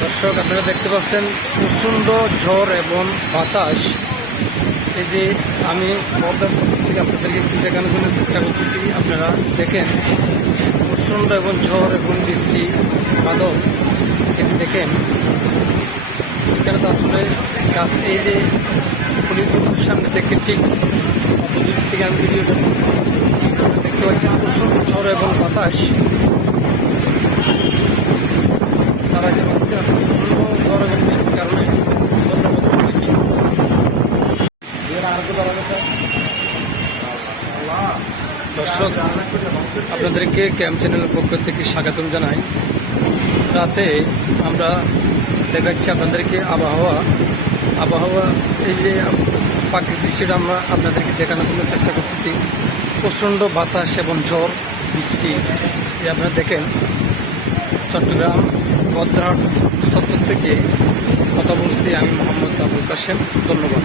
দর্শক, আপনারা দেখতে পাচ্ছেন প্রচণ্ড ঝড় এবং বাতাস। এই যে আমি পর্দার থেকে আপনাদেরকে একটু দেখানোর জন্য চেষ্টা করতেছি, আপনারা দেখেন প্রচণ্ড এবং ঝড় এবং বৃষ্টি, বাদল। এটি দেখেন। এখানে আসলে গাছ, এই যে পুলিশ সামনে থেকে ঠিক অপোজিট থেকে আমি ভিডিওটা পাচ্ছেন প্রচণ্ড ঝড় এবং বাতাস। তারা যে। দর্শক, আপনাদেরকে ক্যাম্প চ্যানেলের পক্ষ থেকে স্বাগতম জানাই। রাতে আমরা দেখাচ্ছি আপনাদেরকে আবহাওয়া। আবহাওয়া, এই যে প্রাকৃতিক দৃশ্যটা আমরা আপনাদেরকে দেখানোর জন্য চেষ্টা করতেছি। প্রচণ্ড বাতাস এবং ঝড়, বৃষ্টি। আপনারা দেখেন, চট্টগ্রাম বদ্রাট সত্তর থেকে কথা বলছি আমি মোহাম্মদ আবুল কাশেম। ধন্যবাদ।